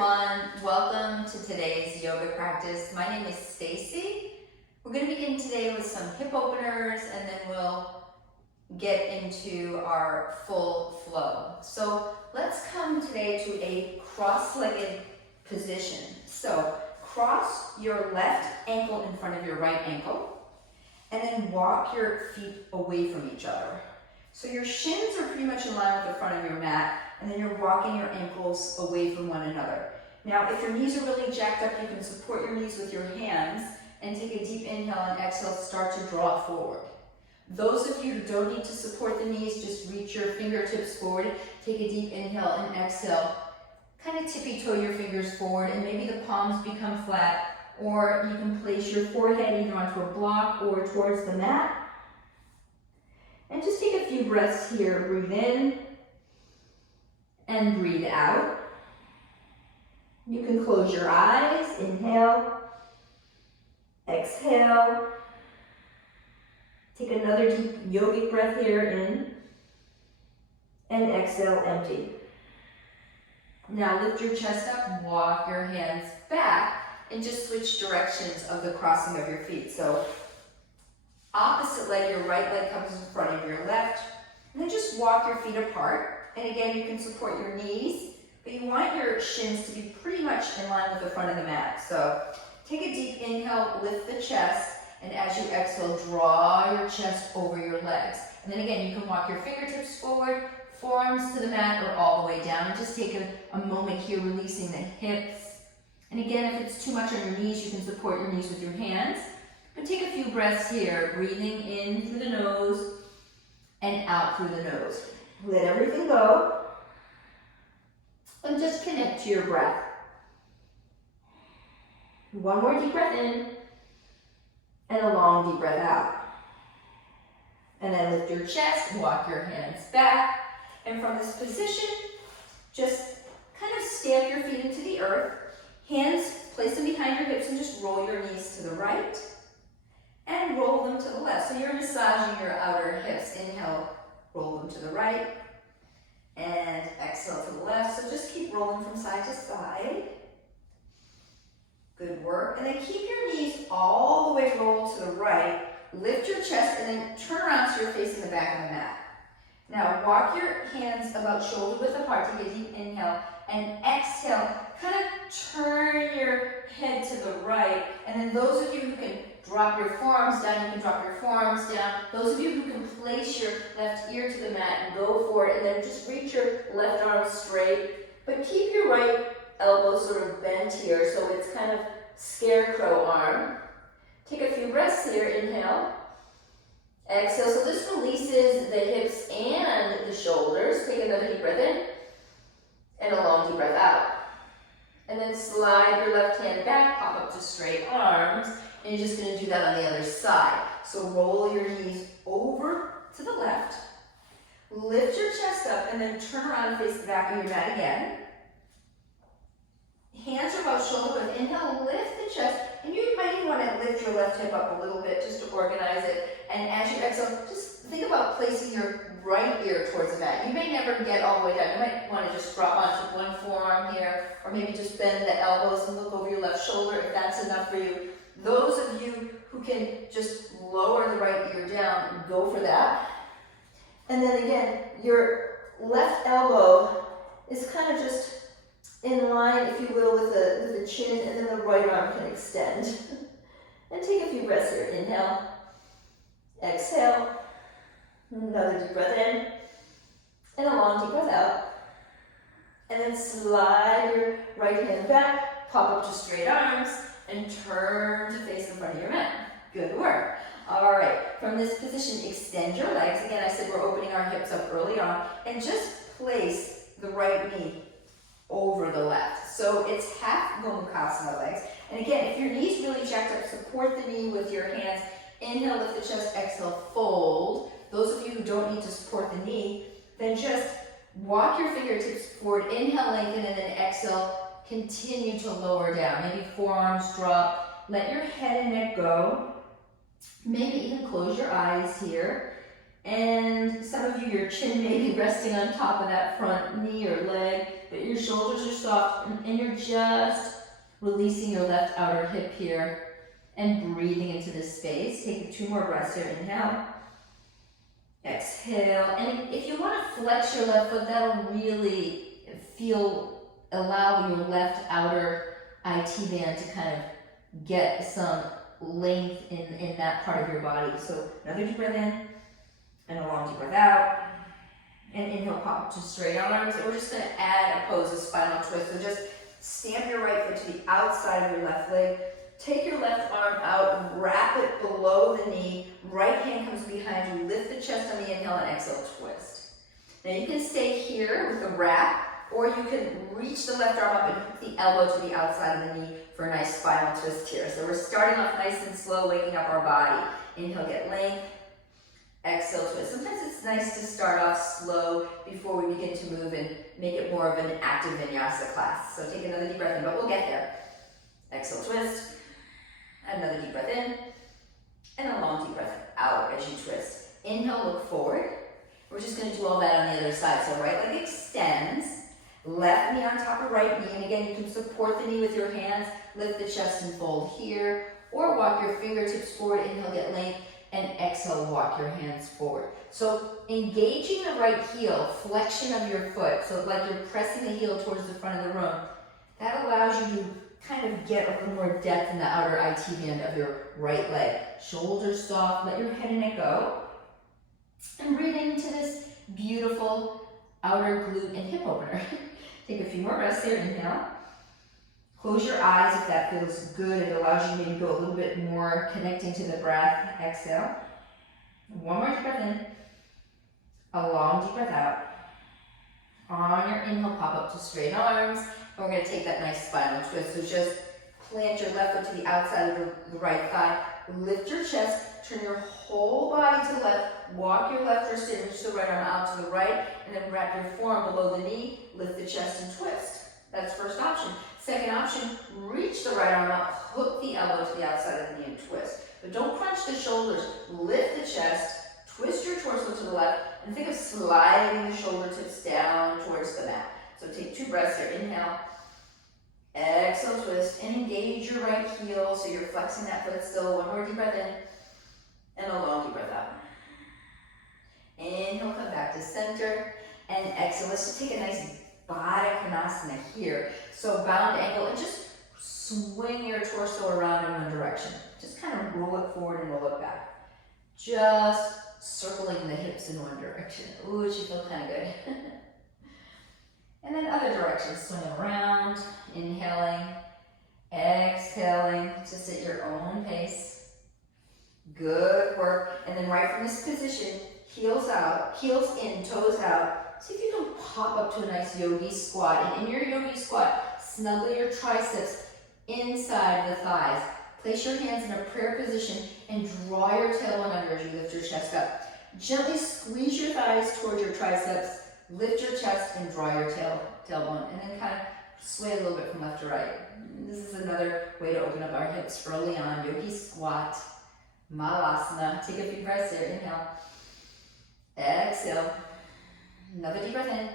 everyone, welcome to today's yoga practice. My name is Stacy. We're going to begin today with some hip openers and then we'll get into our full flow. So let's come today to a cross-legged position. So cross your left ankle in front of your right ankle and then walk your feet away from each other. So your shins are pretty much in line with the front of your mat, and then you're walking your ankles away from one another. Now, if your knees are really jacked up, you can support your knees with your hands and take a deep inhale and exhale, start to draw forward. Those of you who don't need to support the knees, just reach your fingertips forward, take a deep inhale and exhale. Kind of tippy-toe your fingers forward and maybe the palms become flat, or you can place your forehead either onto a block or towards the mat. And just take a few breaths here. Breathe in and breathe out. You can close your eyes. Inhale. Exhale. Take another deep yogic breath here in. And exhale, empty. Now lift your chest up, walk your hands back, and just switch directions of the crossing of your feet. So opposite leg, your right leg comes in front of your left. And then just walk your feet apart. And again, you can support your knees, but you want your shins to be pretty much in line with the front of the mat. So take a deep inhale, lift the chest, and as you exhale, draw your chest over your legs. And then again, you can walk your fingertips forward, forearms to the mat, or all the way down. And just take a moment here, releasing the hips. And again, if it's too much on your knees, you can support your knees with your hands. But take a few breaths here, breathing in through the nose and out through the nose. Let everything go and just connect to your breath. One more deep breath in and a long deep breath out. And then lift your chest, walk your hands back. And from this position, just kind of stamp your feet into the earth. Hands, place them behind your hips and just roll your knees to the right. And roll them to the left. So you're massaging your outer hips. Inhale, roll them to the right. And exhale to the left. So just keep rolling from side to side. Good work. And then keep your knees all the way rolled to the right. Lift your chest and then turn around so you're facing the back of the mat. Now walk your hands about shoulder width apart. Take a deep inhale and exhale. Kind of turn your head to the right. And then those of you who can drop your forearms down, you can drop your forearms down. Those of you who can place your left ear to the mat and go for it, and then just reach your left arm straight, but keep your right elbow sort of bent here, so it's kind of scarecrow arm. Take a few breaths here, inhale. Exhale, so this releases the hips and the shoulders. Take another deep breath in, and a long deep breath out. And then slide your left hand back, pop up to straight arms. And you're just going to do that on the other side. So roll your knees over to the left. Lift your chest up and then turn around and face the back of your mat again. Hands are about shoulder width. Inhale, lift the chest. And you might even want to lift your left hip up a little bit just to organize it. And as you exhale, just think about placing your right ear towards the mat. You may never get all the way down. You might want to just drop onto one forearm here, or maybe just bend the elbows and look over your left shoulder if that's enough for you. Those of you who can just lower the right ear down, go for that. And then again, your left elbow is kind of just in line, if you will, with the chin, and then the right arm can extend. And take a few breaths here. Inhale, exhale, another deep breath in, and a long deep breath out. And then slide your right hand back, pop up to straight arms, and turn to face the front of your mat. Good work. All right, from this position, extend your legs. Again, I said we're opening our hips up early on, and just place the right knee over the left. So it's half Gomukhasana legs. And again, if your knee's really jacked up, support the knee with your hands. Inhale, lift the chest, exhale, fold. Those of you who don't need to support the knee, then just walk your fingertips forward. Inhale, lengthen, and then exhale. Continue to lower down. Maybe forearms drop. Let your head and neck go. Maybe even close your eyes here. And some of you, your chin may be resting on top of that front knee or leg, but your shoulders are soft, and you're just releasing your left outer hip here and breathing into this space. Take 2 more breaths here. Inhale. Exhale. And if you want to flex your left foot, that'll really allow your left outer IT band to kind of get some length in that part of your body. So another deep breath in, and a long deep breath out. And inhale, pop up to straight arms. And we're just going to add a pose of spinal twist. So just stamp your right foot to the outside of your left leg. Take your left arm out, wrap it below the knee. Right hand comes behind you. Lift the chest on the inhale and exhale, twist. Now you can stay here with the wrap, or you can reach the left arm up and hook the elbow to the outside of the knee for a nice spinal twist here. So we're starting off nice and slow, waking up our body. Inhale, get length. Exhale, twist. Sometimes it's nice to start off slow before we begin to move and make it more of an active vinyasa class. So take another deep breath in, but we'll get there. Exhale, twist. Another deep breath in. And a long deep breath out as you twist. Inhale, look forward. We're just going to do all that on the other side. So right leg extends. Left knee on top of right knee. And again, you can support the knee with your hands. Lift the chest and fold here. Or walk your fingertips forward. Inhale, get length. And exhale, walk your hands forward. So engaging the right heel, flexion of your foot, so like you're pressing the heel towards the front of the room, that allows you to kind of get a little more depth in the outer IT band of your right leg. Shoulders soft, let your head and neck go. And breathe into this beautiful outer glute and hip opener. Take a few more breaths here, inhale. Close your eyes if that feels good. It allows you to maybe go a little bit more connecting to the breath. Exhale. 1 more deep breath in. A long deep breath out. On your inhale, pop up to straight arms. And we're going to take that nice spinal twist. So just plant your left foot to the outside of the right thigh. Lift your chest. Turn your whole body to the left. Walk your left wrist in. Reach the right arm out to the right. And then wrap your forearm below the knee. Lift the chest and twist. That's first option. Second option, reach the right arm out, hook the elbow to the outside of the knee and twist. But don't crunch the shoulders. Lift the chest, twist your torso to the left, and think of sliding the shoulder tips down towards the mat. So take 2 breaths here. Inhale. Exhale, twist. And engage your right heel so you're flexing that foot still. 1 more deep breath in. And a long deep breath out. Inhale, come back to center. And exhale. Let's just take a nice Baddha Konasana here. So bound ankle, and just swing your torso around in one direction. Just kind of roll it forward and roll it back. Just circling the hips in one direction. Ooh, it should feel kind of good. And then other directions, swing around, inhaling, exhaling, just at your own pace. Good work. And then right from this position, heels out, heels in, toes out. See if you can pop up to a nice yogi squat. And in your yogi squat, snuggle your triceps inside the thighs. Place your hands in a prayer position and draw your tailbone under as you lift your chest up. Gently squeeze your thighs towards your triceps, lift your chest and draw your tailbone. And then kind of sway a little bit from left to right. And this is another way to open up our hips early on. Yogi squat, malasana. Take a few breaths here. Inhale. Exhale. Another deep breath in,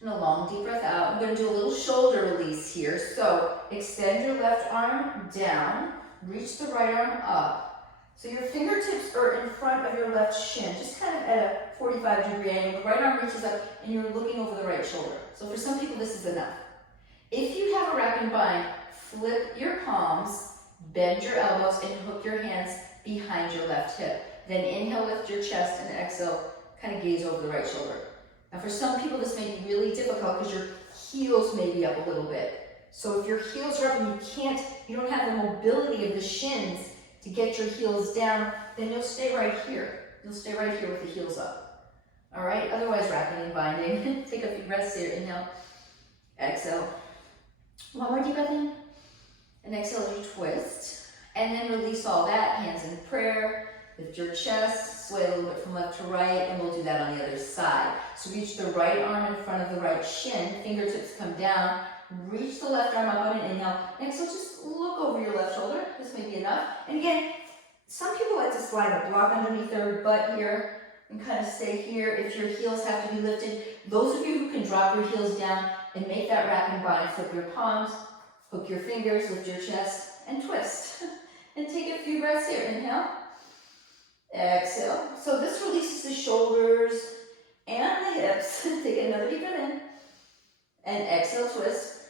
and a long deep breath out. I'm going to do a little shoulder release here. So extend your left arm down, reach the right arm up. So your fingertips are in front of your left shin, just kind of at a 45-degree angle. The right arm reaches up, and you're looking over the right shoulder. So for some people, this is enough. If you have a wrap and bind, flip your palms, bend your elbows, and hook your hands behind your left hip. Then inhale, lift your chest, and exhale, kind of gaze over the right shoulder. Now for some people this may be really difficult because your heels may be up a little bit. So if your heels are up and you don't have the mobility of the shins to get your heels down, then you'll stay right here. You'll stay right here with the heels up. All right, otherwise wrapping and binding. Take a few breaths here, inhale, exhale. 1 more deep breath in, and exhale as you twist. And then release all that, hands in prayer. Lift your chest, sway a little bit from left to right, and we'll do that on the other side. So reach the right arm in front of the right shin, fingertips come down, reach the left arm up on an inhale. Exhale, just look over your left shoulder. This may be enough. And again, Some people like to slide a block underneath their butt here and kind of stay here. If your heels have to be lifted, those of you who can drop your heels down and make that wrapping bind, flip your palms, hook your fingers, lift your chest, and twist. And take a few breaths here. Inhale, exhale. So this releases the shoulders and the hips. Take another deep breath in, and exhale, twist.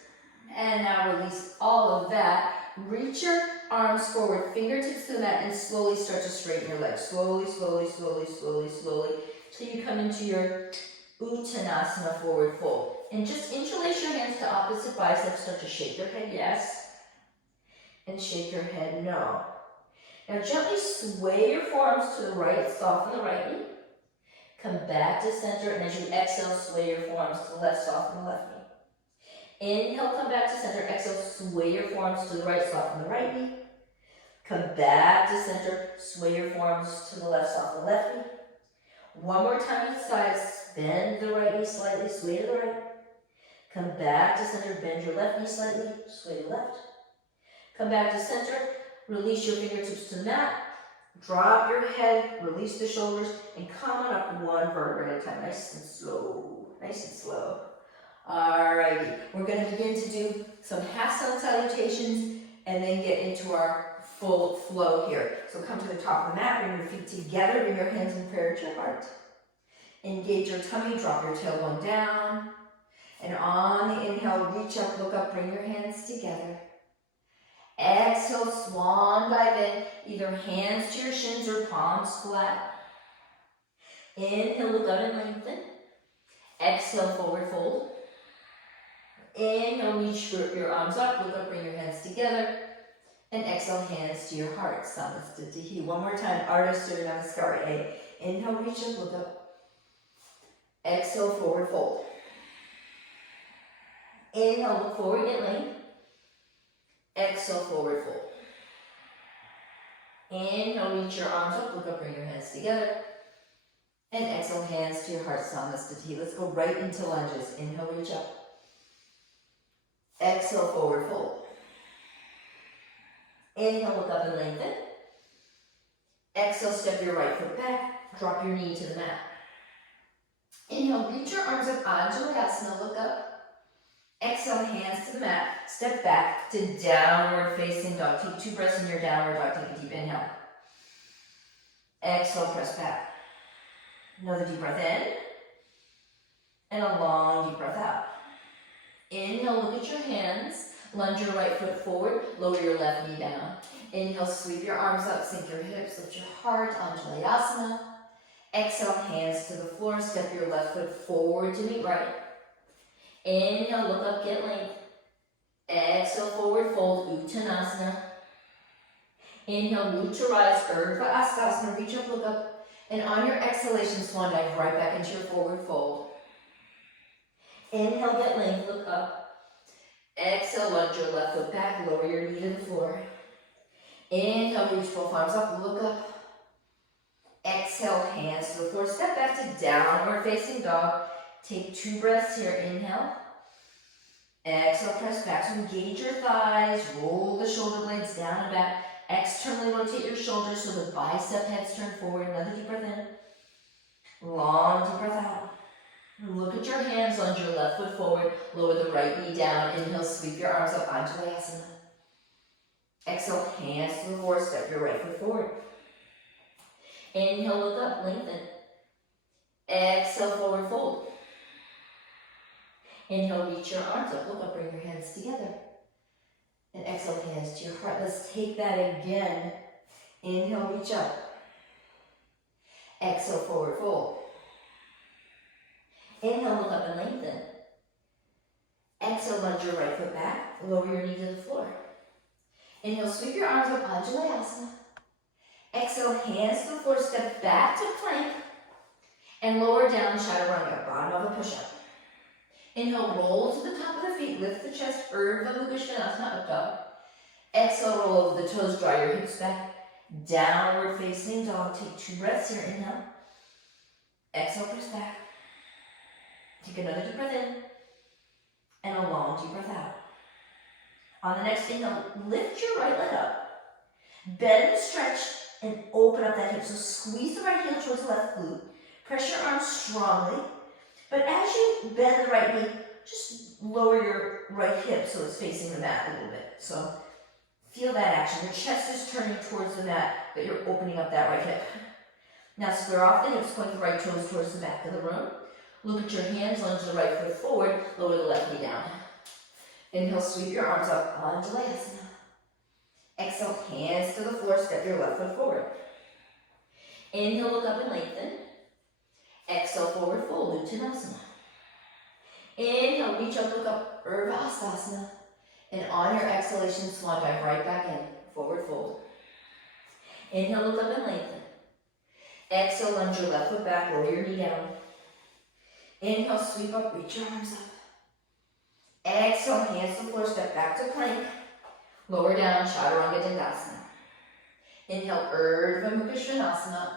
And now release all of that. Reach your arms forward, fingertips to the mat, and slowly start to straighten your legs. Slowly, slowly, slowly, slowly, slowly, till you come into your Uttanasana forward fold. And just interlace your hands to opposite biceps. Start to shake your head, yes. And shake your head, no. Now gently sway your forearms to the right, soften the right knee. Come back to center, and as you exhale, sway your forearms to the left, soften the left knee. Inhale, come back to center. Exhale, sway your forearms to the right, soften the right knee. Come back to center, sway your forearms to the left, soften the left knee. One more time to the sides, bend the right knee slightly, sway to the right. Come back to center, bend your left knee slightly, sway to the left. Come back to center, release your fingertips to the mat. Drop your head, release the shoulders, and come on up one vertebra at a time. Nice and slow, nice and slow. Alrighty, we're going to begin to do some half sun salutations and then get into our full flow here. So come to the top of the mat, bring your feet together, bring your hands in prayer to your heart. Engage your tummy, drop your tailbone down. And on the inhale, reach up, look up, bring your hands together. Exhale, swan dive in, either hands to your shins or palms flat. Inhale, look up and lengthen. Exhale, forward fold. Inhale, reach your arms up, look up, bring your hands together. And exhale, hands to your heart. Samastitihi. One more time, Ardha Surya Namaskar. Inhale, reach up, look up. Exhale, forward fold. Inhale, look forward, get length. Exhale, forward fold. Inhale, reach your arms up, look up, bring your hands together. And exhale, hands to your heart, Samastitihi. Let's go right into lunges. Inhale, reach up. Exhale, forward fold. Inhale, look up and lengthen. Exhale, step your right foot back. Drop your knee to the mat. Inhale, reach your arms up, Anjalayasana, look up. Exhale, hands to the mat. Step back to downward facing dog. Take 2 breaths in your downward dog. Take a deep inhale. Exhale, press back. Another deep breath in. And a long deep breath out. Inhale, look at your hands. Lunge your right foot forward. Lower your left knee down. Inhale, sweep your arms up. Sink your hips. Lift your heart. Anjalayasana. Exhale, hands to the floor. Step your left foot forward to meet right. Inhale, look up, get length. Exhale, forward fold, Uttanasana. Inhale, root to rise, Urdhva Astasana. Reach up, look up. And on your exhalation, swan dive right back into your forward fold. Inhale, get length, look up. Exhale, lunge your left foot back, lower your knee to the floor. Inhale, reach both arms up, look up. Exhale, hands to the floor. Step back to downward facing dog. Take 2 breaths here. Inhale. Exhale, press back. So engage your thighs. Roll the shoulder blades down and back. Externally rotate your shoulders so the bicep heads turn forward. Another deep breath in. Long deep breath out. Look at your hands. Lunge your left foot forward. Lower the right knee down. Inhale, sweep your arms up. Anjalayasana. Exhale, hands to the floor. Step your right foot forward. Inhale, look up, lengthen. Exhale, forward fold. Inhale, reach your arms up, look up, bring your hands together. And exhale, hands to your heart. Let's take that again. Inhale, reach up. Exhale, forward fold. Inhale, look up and lengthen. Exhale, lunge your right foot back, lower your knee to the floor. Inhale, sweep your arms up, Anjalayasana. Exhale, hands to the floor, step back to plank, and lower down, chaturanga, bottom of a push-up. Inhale, roll to the top of the feet, lift the chest, Urdhva Mukha Svanasana, up dog. Exhale, roll over the toes, draw your hips back, downward facing dog. Take 2 breaths here, inhale. Exhale, press back. Take another deep breath in, and a long deep breath out. On the next inhale, lift your right leg up, bend and stretch, and open up that hip. So squeeze the right heel towards the left glute. Press your arms strongly. But as you bend the right knee, just lower your right hip so it's facing the mat a little bit. So feel that action. Your chest is turning towards the mat, but you're opening up that right hip. Now square off the hips, point the right toes towards the back of the room. Look at your hands, lunge the right foot forward, lower the left knee down. Inhale, sweep your arms up, Anjalayasana. Exhale, hands to the floor, step your left foot forward. Inhale, look up and lengthen. Exhale, forward fold, Uttanasana. Inhale, reach up, look up, Urdhva. And on your exhalation, swan dive right back in, forward fold. Inhale, look up and lengthen. Exhale, lunge your left foot back, lower your knee down. Inhale, sweep up, reach your arms up. Exhale, hands to the floor, step back to plank. Lower down, Chaturanga Dandasana. Inhale, Urdhva Mukha Svanasana.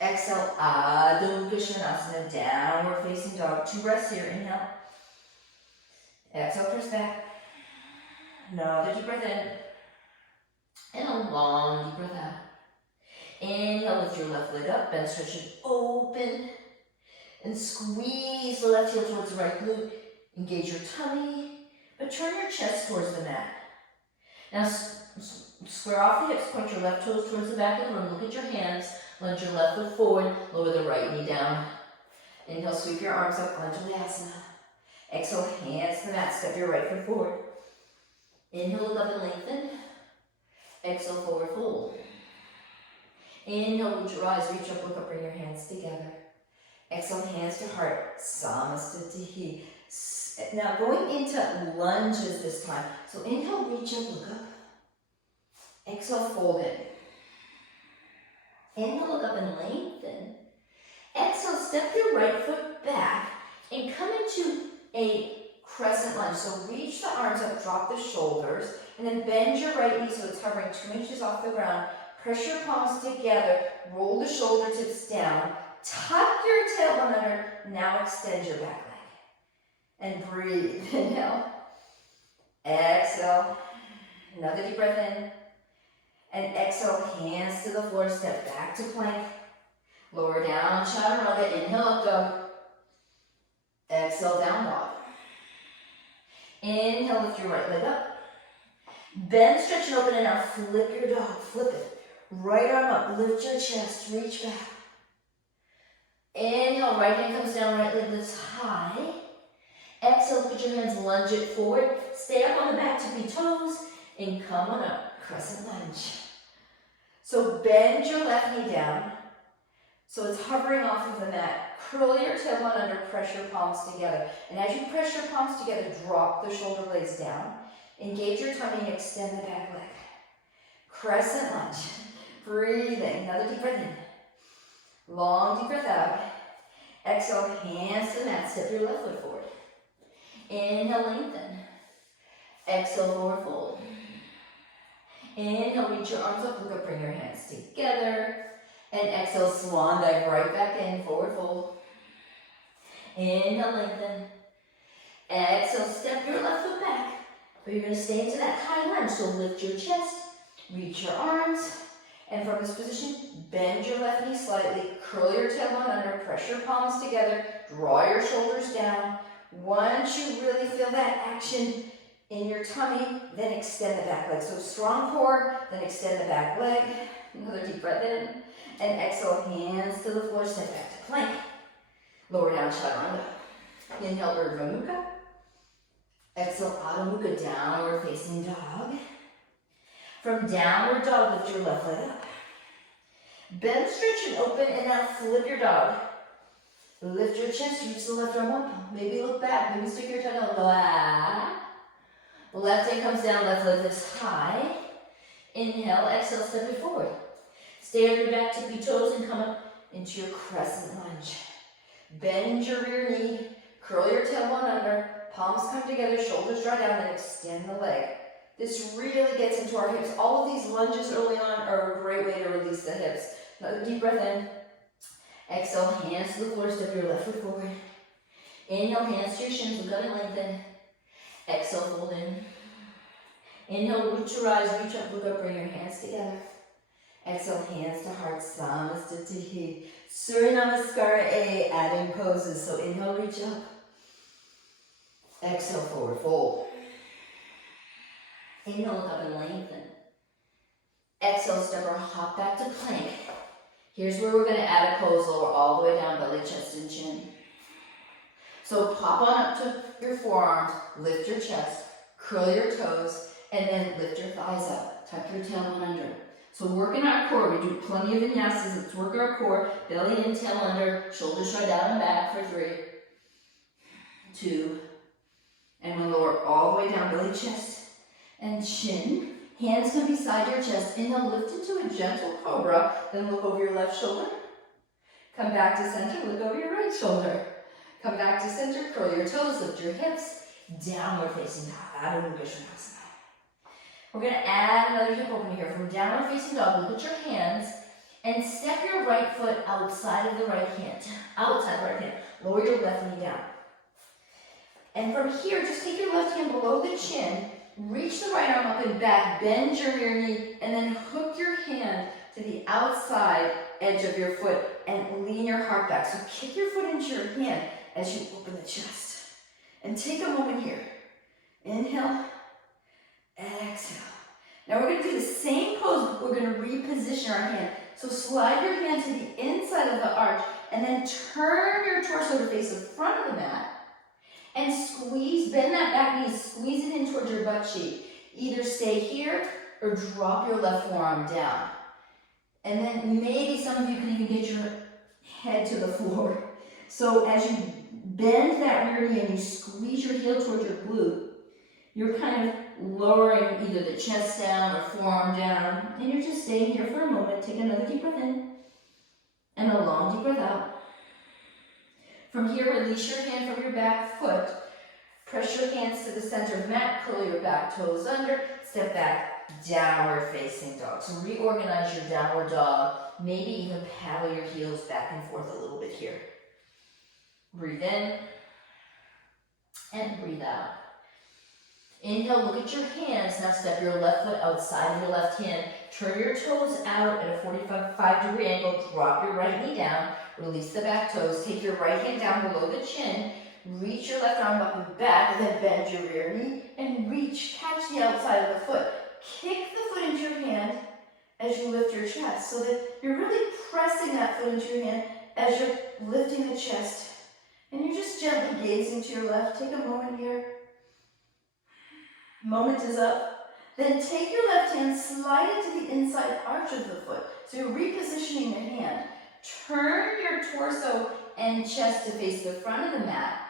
Exhale, Adho Mukha Svanasana, downward facing dog. 2 breaths here, inhale. Exhale, press back. Another deep breath in. And a long deep breath out. Inhale, lift your left leg up, bend, stretch it open. And squeeze the left heel towards the right glute. Engage your tummy, but turn your chest towards the mat. Now square off the hips, point your left toes towards the back of the room. Look at your hands, lunge your left foot forward, lower the right knee down. Inhale, sweep your arms up, Anjalayasana. Exhale, hands to the mat, step your right foot forward. Inhale, look up and lengthen. Exhale, forward fold. Inhale, root your eyes, reach up, look up, bring your hands together. Exhale, hands to heart, Samastitihi. Now going into lunges this time. So inhale, reach up, look up. Exhale, fold in. Inhale, look up and lengthen. Exhale, step your right foot back and come into a crescent lunge. So reach the arms up, drop the shoulders, and then bend your right knee so it's hovering 2 inches off the ground. Press your palms together, roll the shoulder tips down, tuck your tailbone under, now extend your back leg. And breathe, inhale. Exhale, another deep breath in. And exhale, hands to the floor, step back to plank. Lower down, Chaturanga, inhale, up dog. Exhale, down dog. Inhale, lift your right leg up. Bend, stretch, and open, and now flip your dog, flip it. Right arm up, lift your chest, reach back. Inhale, right hand comes down, right leg lifts high. Exhale, look at your hands, lunge it forward. Stay up on the back, tippy toes, and come on up, crescent lunge. So bend your left knee down, so it's hovering off of the mat. Curl your tailbone under, press your palms together. And as you press your palms together, drop the shoulder blades down. Engage your tummy and extend the back leg. Crescent lunge. Breathing, another deep breath in. Long deep breath out. Exhale, hands to the mat, step your left foot forward. Inhale, lengthen. Exhale, forward fold. Inhale, reach your arms up, look up, bring your hands together. And exhale, swan dive right back in, forward fold. Inhale, lengthen. Exhale, step your left foot back. But you're going to stay into that high lunge. So lift your chest, reach your arms. And from this position, bend your left knee slightly, curl your tailbone under, press your palms together, draw your shoulders down. Once you really feel that action in your tummy, then extend the back leg. So strong core, then extend the back leg. Another deep breath in. And exhale, hands to the floor, step back to plank. Lower down, Chaturanga. Inhale, Urdhva Mukha. Exhale, Adho Mukha, downward facing dog. From downward dog, lift your left leg up. Bend, stretch, and open, and now flip your dog. Lift your chest, reach the left arm up. Maybe look back, maybe stick your tongue out. Left hand comes down, left leg lifts high. Inhale, exhale, step it forward. Stay on your back, tippy toes, and come up into your crescent lunge. Bend your rear knee, curl your tailbone under, palms come together, shoulders draw down, then extend the leg. This really gets into our hips. All of these lunges early on are a great way to release the hips. Another deep breath in. Exhale, hands to the floor, step your left foot forward. Inhale, hands to your shins, look up and lengthen. Exhale, fold in. Inhale, root your eyes, reach up, look up, bring your hands together. Exhale, hands to heart, Samastitihi. Surya Namaskara A, adding poses. So inhale, reach up. Exhale, forward fold. Inhale, look up and lengthen. Exhale, step or hop back to plank. Here's where we're going to add a pose, lower all the way down, belly, chest, and chin. So pop on up to your forearms, lift your chest, curl your toes, and then lift your thighs up. Tuck your tailbone under. So working our core, we do plenty of vinyasas. Let's work our core, belly in, tail under, shoulders straight down and back for 3, 2, and we'll lower all the way down, belly, chest, and chin. Hands come beside your chest. Inhale, lift into a gentle cobra. Then look over your left shoulder. Come back to center, look over your right shoulder. Come back to center, curl your toes, lift your hips. Downward facing dog, Adho Mukha Svanasana. We're going to add another hip opener here. From downward facing dog, look at your hands and step your right foot outside of the right hand. Outside the right hand. Lower your left knee down. And from here, just take your left hand below the chin. Reach the right arm up and back, bend your rear knee, and then hook your hand to the outside edge of your foot and lean your heart back. So kick your foot into your hand as you open the chest. And take a moment here. Inhale, exhale. Now we're going to do the same pose, but we're going to reposition our hand. So slide your hand to the inside of the arch, and then turn your torso to face the front of the mat. And squeeze, bend that back knee, squeeze it in towards your butt cheek. Either stay here or drop your left forearm down. And then maybe some of you can even get your head to the floor. So as you bend that rear knee and you squeeze your heel towards your glute, you're kind of lowering either the chest down or forearm down. And you're just staying here for a moment. Take another deep breath in and a long deep breath out. From here, release your hand from your back foot. Press your hands to the center of the mat. Curl your back toes under. Step back, downward facing dog. So reorganize your downward dog. Maybe even paddle your heels back and forth a little bit here. Breathe in and breathe out. Inhale, look at your hands. Now step your left foot outside of your left hand. Turn your toes out at a 45-degree angle. Drop your right knee down. Release the back toes. Take your right hand down below the chin. Reach your left arm up and back. Then bend your rear knee and reach. Catch the outside of the foot. Kick the foot into your hand as you lift your chest so that you're really pressing that foot into your hand as you're lifting the chest. And you're just gently gazing to your left. Take a moment here. Moment is up. Then take your left hand, slide it to the inside arch of the foot. So you're repositioning your hand. Turn your torso and chest to face the front of the mat.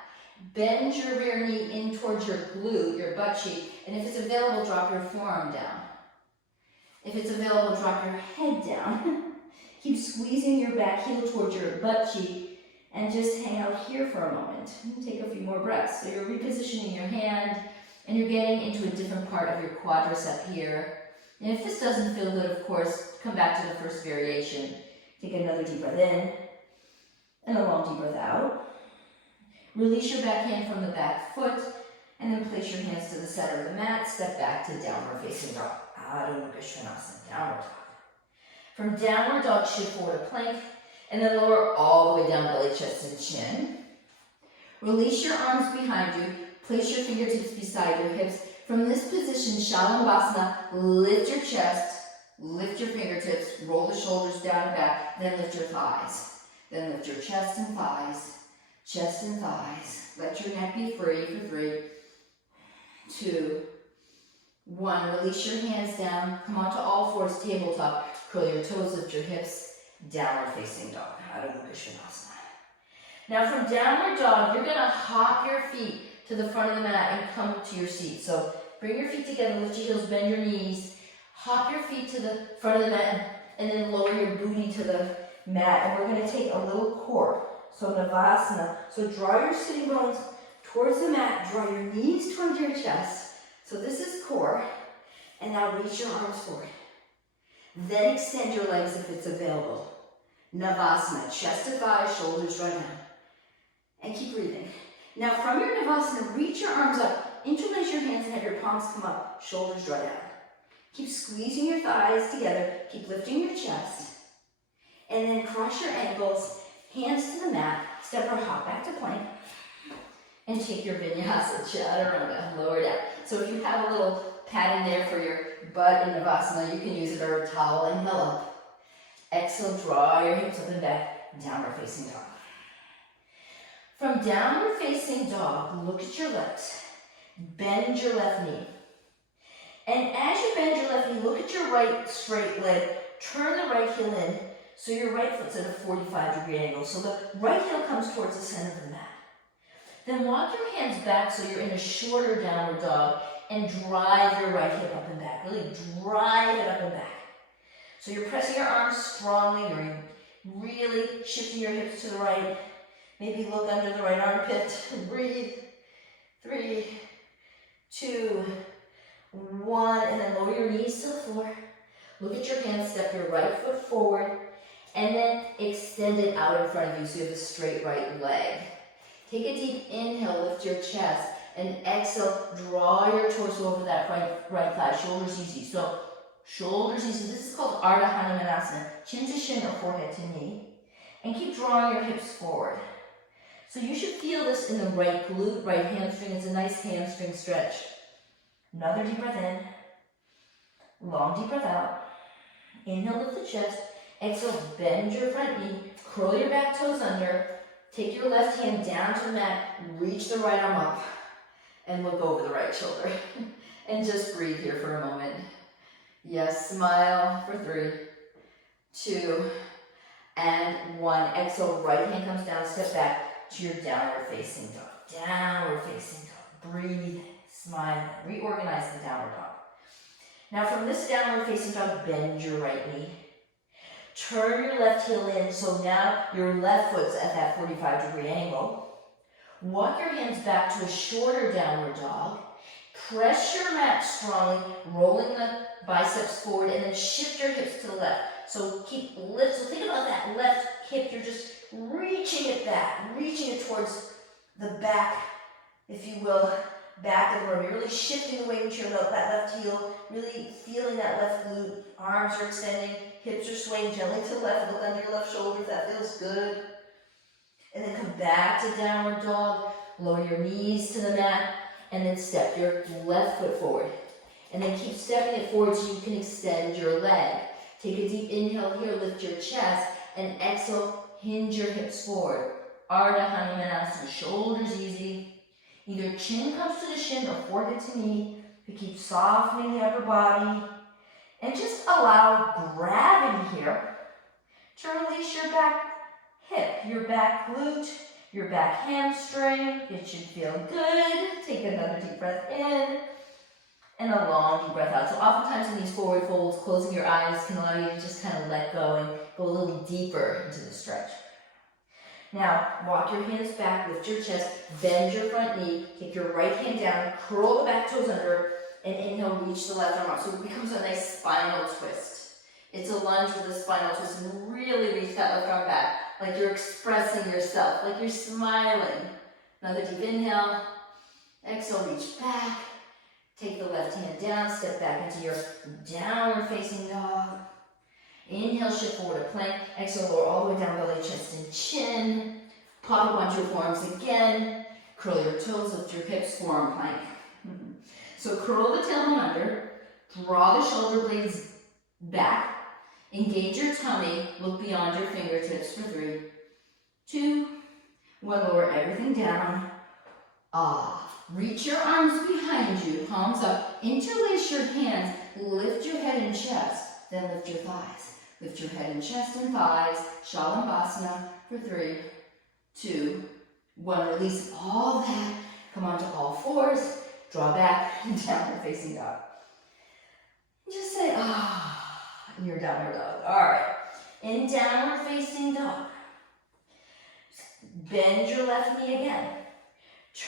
Bend your rear knee in towards your glute, your butt cheek. And if it's available, drop your forearm down. If it's available, drop your head down. Keep squeezing your back heel towards your butt cheek and just hang out here for a moment. Take a few more breaths. So you're repositioning your hand and you're getting into a different part of your quadricep here. And if this doesn't feel good, of course, come back to the first variation. Take another deep breath in and a long deep breath out. Release your back hand from the back foot and then place your hands to the center of the mat. Step back to downward facing dog. Adho Mukha Svanasana, downward dog. From downward dog, shift forward to plank and then lower all the way down, belly, chest, and chin. Release your arms behind you. Place your fingertips beside your hips. From this position, Shalabhasana, lift your chest, lift your fingertips, roll the shoulders down and back, then lift your thighs. Then lift your chest and thighs, chest and thighs. Let your neck be free for 3, 2, 1. Release your hands down. Come onto all fours, tabletop. Curl your toes, lift your hips, downward facing dog. Adho Mukha Svanasana. Now from downward dog, you're going to hop your feet to the front of the mat and come to your seat. So bring your feet together, lift your heels, bend your knees, hop your feet to the front of the mat, and then lower your booty to the mat. And we're going to take a little core. So Navasana. So draw your sitting bones towards the mat, draw your knees towards your chest. So this is core. And now reach your arms forward. Then extend your legs if it's available. Navasana, chest to thigh, shoulders draw down. And keep breathing. Now from your Navasana, reach your arms up, interlace your hands and have your palms come up, shoulders draw down. Keep squeezing your thighs together. Keep lifting your chest. And then cross your ankles, hands to the mat, step or hop back to plank. And take your vinyasa, chaturanga, lower down. So if you have a little pad in there for your butt in Navasana, you can use it, or a towel. Inhale up. Exhale, draw your hips up and back, downward facing dog. From downward facing dog, look at your legs. Bend your left knee. And as you bend your left knee, look at your right straight leg. Turn the right heel in so your right foot's at a 45-degree angle. So the right heel comes towards the center of the mat. Then walk your hands back so you're in a shorter downward dog and drive your right hip up and back. Really drive it up and back. So you're pressing your arms strongly. You're really shifting your hips to the right. Maybe look under the right armpit and breathe. 3, 2, 1, and then lower your knees to the floor. Look at your hands, step your right foot forward, and then extend it out in front of you so you have a straight right leg. Take a deep inhale, lift your chest, and exhale, draw your torso over that right thigh, shoulders easy. So, shoulders easy. This is called Ardha Hanumanasana, chin to shin or forehead to knee. And keep drawing your hips forward. So you should feel this in the right glute, right hamstring. It's a nice hamstring stretch. Another deep breath in. Long deep breath out. Inhale, lift the chest. Exhale, bend your front knee. Curl your back toes under. Take your left hand down to the mat. Reach the right arm up. And look over the right shoulder. And just breathe here for a moment. Yes, smile for 3, 2, and 1. Exhale, right hand comes down, step back to your downward facing dog. Downward facing dog. Breathe, smile, reorganize the downward dog. Now from this downward facing dog, bend your right knee. Turn your left heel in, so now your left foot's at that 45-degree angle. Walk your hands back to a shorter downward dog. Press your mat strongly, rolling the biceps forward, and then shift your hips to the left. So keep lift. So think about that left hip. You're just reaching it back, reaching it towards the back, if you will, back of the room. You're really shifting the weight into that left heel, really feeling that left glute. Arms are extending, hips are swaying gently to the left. Look under your left shoulder if that feels good. And then come back to downward dog. Lower your knees to the mat, and then step your left foot forward. And then keep stepping it forward so you can extend your leg. Take a deep inhale here, lift your chest, and exhale, hinge your hips forward. Ardha Hanumanasana, shoulders easy. Either chin comes to the shin or forehead to knee. You keep softening the upper body. And just allow gravity here to release your back hip, your back glute, your back hamstring. It should feel good. Take another deep breath in. And a long deep breath out. So oftentimes in these forward folds, closing your eyes can allow you to just kind of let go and go a little deeper into the stretch. Now, walk your hands back, lift your chest, bend your front knee, take your right hand down, curl the back toes under, and inhale, reach the left arm up. So it becomes a nice spinal twist. It's a lunge with a spinal twist, and really reach that left arm back, like you're expressing yourself, like you're smiling. Another deep inhale, exhale, reach back. Take the left hand down, step back into your downward facing dog. Inhale, shift forward to plank. Exhale, lower all the way down, belly, chest, and chin. Pop up onto your forearms again. Curl your toes, lift your hips, forearm plank. So curl the tailbone under. Draw the shoulder blades back. Engage your tummy. Look beyond your fingertips for 3, 2, 1. Lower everything down. Reach your arms behind you, palms up, interlace your hands, lift your head and chest, then lift your thighs. Lift your head and chest and thighs, Shalambhasana for 3, 2, 1. Release all that, come onto all fours, draw back, downward facing dog. Just say, in your downward dog. All right, in downward facing dog, bend your left knee again.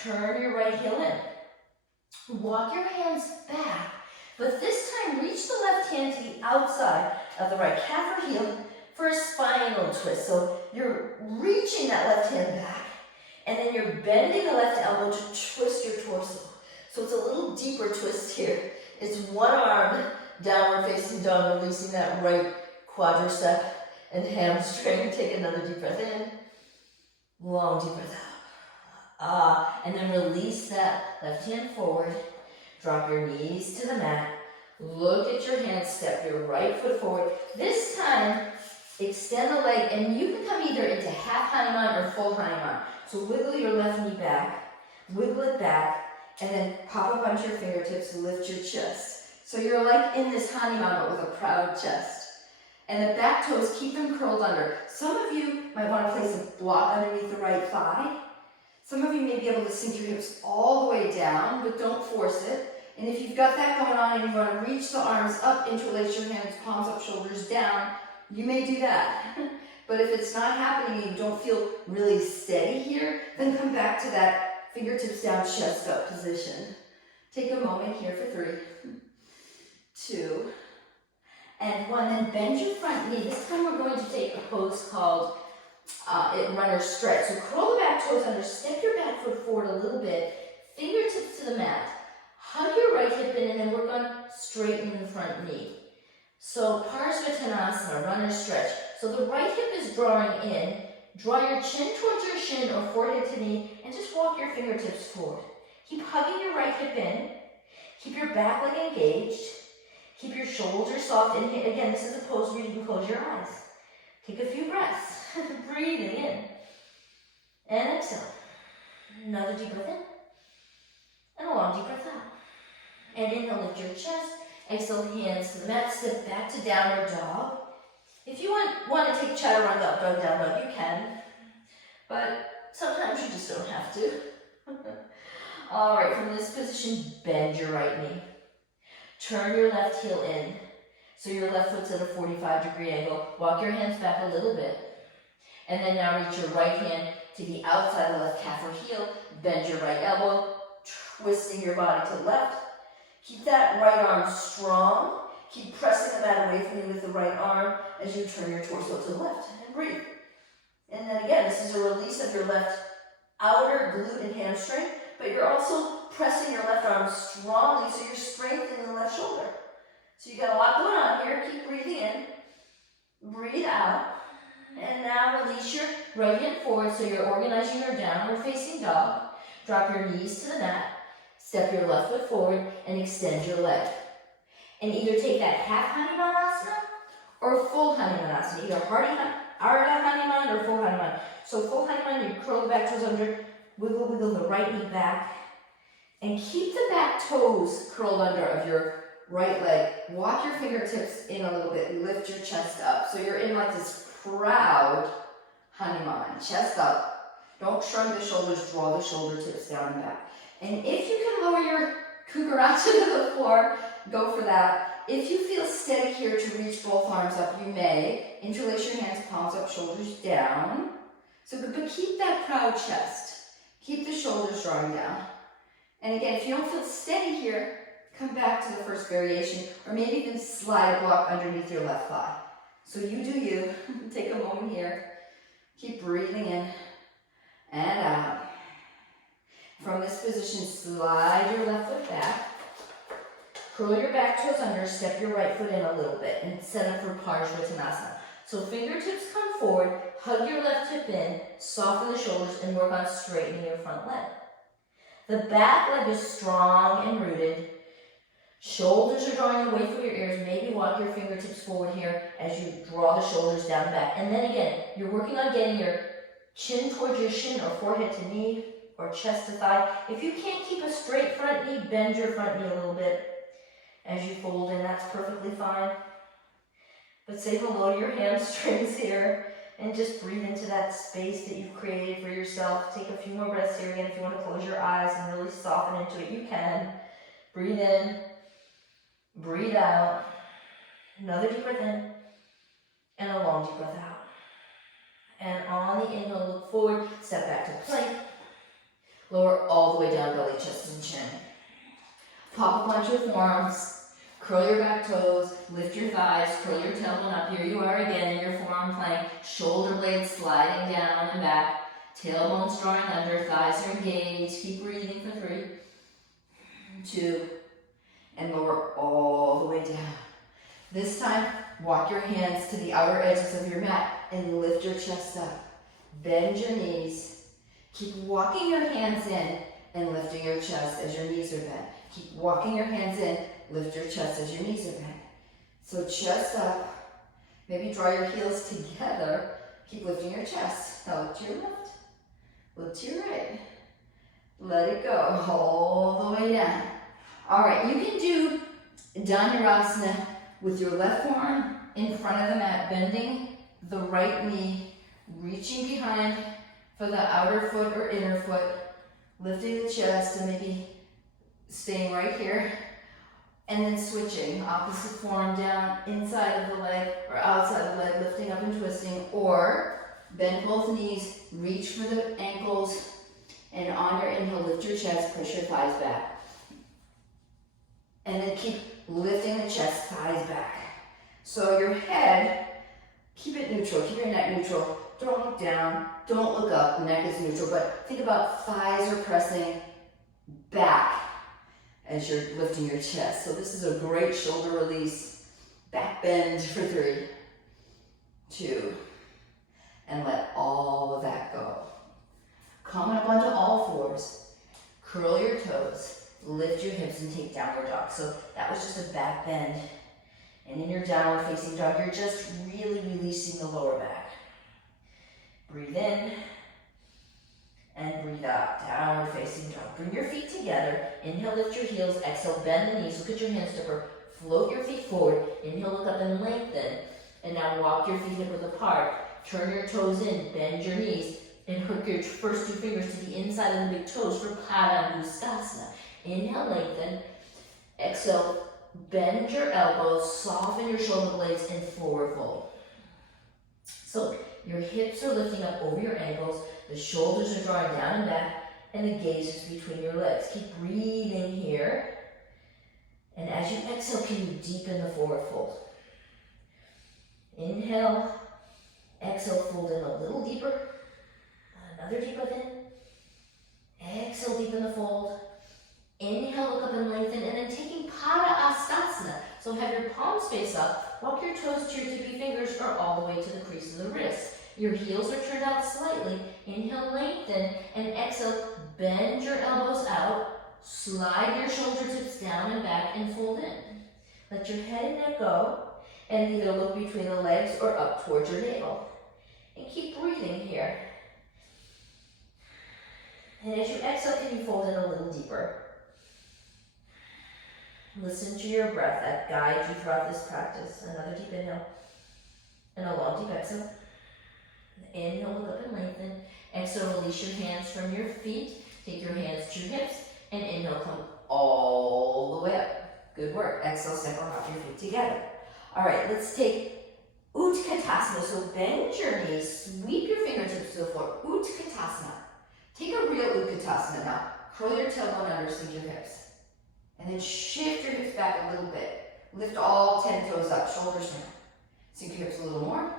Turn your right heel in. Walk your hands back, but this time reach the left hand to the outside of the right calf or heel for a spinal twist. So you're reaching that left hand back, and then you're bending the left elbow to twist your torso. So it's a little deeper twist here. It's one arm downward facing dog, releasing that right quadricep and hamstring. Take another deep breath in, long deep breath out. And then release that left hand forward, drop your knees to the mat, look at your hands, step your right foot forward. This time, extend the leg, and you can come either into half Hanuman or full Hanuman. So wiggle your left knee back, wiggle it back, and then pop up onto your fingertips and lift your chest. So you're like in this Hanuman but with a proud chest. And the back toes, keep them curled under. Some of you might want to place a block underneath the right thigh. Some of you may be able to sink your hips all the way down, but don't force it. And if you've got that going on and you want to reach the arms up, interlace your hands, palms up, shoulders down, you may do that. But if it's not happening and you don't feel really steady here, then come back to that fingertips down, chest up position. Take a moment here for 3, 2, and 1. Then bend your front knee. This time we're going to take a pose called runner stretch. So curl the back toes under, step your back foot forward a little bit, fingertips to the mat. Hug your right hip in and then work on straightening the front knee. So Parsvatanasana, runner stretch. So the right hip is drawing in. Draw your chin towards your shin or forehead to knee and just walk your fingertips forward. Keep hugging your right hip in. Keep your back leg engaged. Keep your shoulders soft. And again, this is a pose where you can close your eyes. Take a few breaths. Breathing in. And exhale. Another deep breath in. And a long deep breath out. And inhale, lift your chest. Exhale, hands to the mat. Step back to downward dog. If you want to take chaturanga up dog, down dog, you can. But sometimes you just don't have to. All right, from this position, bend your right knee. Turn your left heel in. So your left foot's at a 45-degree angle. Walk your hands back a little bit. And then now reach your right hand to the outside of the left calf or heel. Bend your right elbow, twisting your body to the left. Keep that right arm strong. Keep pressing the mat away from you with the right arm as you turn your torso to the left. And breathe. And then again, this is a release of your left outer glute and hamstring, but you're also pressing your left arm strongly so you're strengthening the left shoulder. So you got a lot going on here. Keep breathing in. Breathe out. And now release your right hand forward so you're organizing your downward facing dog. Drop your knees to the mat. Step your left foot forward and extend your leg. And either take that half Hanumanasana or full Hanumanasana. Either Ardha Hanuman or full Hanuman. So full Hanuman, you curl the back toes under, wiggle the right knee back, and keep the back toes curled under of your right leg. Walk your fingertips in a little bit, lift your chest up. So you're in like this proud Hanuman, chest up. Don't shrug the shoulders, draw the shoulder tips down and back. And if you can lower your Kukaracha to the floor, go for that. If you feel steady here to reach both arms up, you may. Interlace your hands, palms up, shoulders down. But keep that proud chest. Keep the shoulders drawing down. And again, if you don't feel steady here, come back to the first variation, or maybe even slide a block underneath your left thigh. So you do you. Take a moment here. Keep breathing in and out. From this position, slide your left foot back. Curl your back toes under, step your right foot in a little bit, and set up for Parsvatanasana. So fingertips come forward, hug your left hip in, soften the shoulders, and work on straightening your front leg. The back leg is strong and rooted. Shoulders are drawing away from your ears. Maybe walk your fingertips forward here as you draw the shoulders down and back. And then again, you're working on getting your chin towards your shin or forehead to knee or chest to thigh. If you can't keep a straight front knee, bend your front knee a little bit as you fold in. That's perfectly fine. But say hello to your hamstrings here and just breathe into that space that you've created for yourself. Take a few more breaths here again. If you want to close your eyes and really soften into it, you can. Breathe in. Breathe out. Another deep breath in. And a long deep breath out. And on the inhale, look forward. Step back to plank. Lower all the way down, belly, chest, and chin. Pop up onto your forearms. Curl your back toes. Lift your thighs. Curl your tailbone up. Here you are again in your forearm plank. Shoulder blades sliding down and back. Tailbones drawing under. Thighs are engaged. Keep breathing for 3, 2, and lower all the way down. This time, walk your hands to the outer edges of your mat and lift your chest up. Bend your knees. Keep walking your hands in and lifting your chest as your knees are bent. Keep walking your hands in, lift your chest as your knees are bent. So chest up. Maybe draw your heels together. Keep lifting your chest. Now look to your left. Look to your right. Let it go all the way down. All right, you can do Dhanurasana with your left forearm in front of the mat, bending the right knee, reaching behind for the outer foot or inner foot, lifting the chest and maybe staying right here, and then switching opposite forearm down inside of the leg or outside of the leg, lifting up and twisting, or bend both knees, reach for the ankles, and on your inhale, lift your chest, push your thighs back. And then keep lifting the chest, thighs back. So your head, keep it neutral, keep your neck neutral. Don't look down, don't look up, the neck is neutral, but think about thighs are pressing back as you're lifting your chest. So this is a great shoulder release. Back bend for 3, 2, and let all of that go. Come up onto all fours, curl your toes, lift your hips and take downward dog. So that was just a back bend. And in your downward facing dog, you're just really releasing the lower back. Breathe in and breathe out, downward facing dog. Bring your feet together. Inhale, lift your heels. Exhale, bend the knees. Look at your hand stepper. Float your feet forward. Inhale, look up and lengthen. And now walk your feet hip width apart. Turn your toes in, bend your knees, and hook your first 2 fingers to the inside of the big toes for Padangusthasana. Inhale, lengthen. Exhale, bend your elbows, soften your shoulder blades, and forward fold. So your hips are lifting up over your ankles, the shoulders are drawing down and back, and the gaze is between your legs. Keep breathing here. And as you exhale, can you deepen the forward fold? Inhale, exhale, fold in a little deeper. Another deep breath in. Exhale, deepen the fold. Inhale, look up and lengthen, and then taking Padangusthasana. So have your palms face up, walk your toes to your tippy fingers or all the way to the crease of the wrist. Your heels are turned out slightly. Inhale, lengthen, and exhale, bend your elbows out, slide your shoulder tips down and back and fold in. Let your head and neck go, and either look between the legs or up towards your navel. And keep breathing here. And as you exhale, can you fold in a little deeper? Listen to your breath that guides you throughout this practice. Another deep inhale and a long deep exhale. Inhale, look up and lengthen. Exhale, release your hands from your feet. Take your hands to your hips and inhale, come all the way up. Good work. Exhale, step on off your feet together. All right, let's take Utkatasana. So bend your knees, sweep your fingertips to the floor. Utkatasana. Take a real Utkatasana now. Curl your tailbone under, sink your hips. And then shift your hips back a little bit. Lift all 10 toes up, shoulders down. Sink your hips a little more.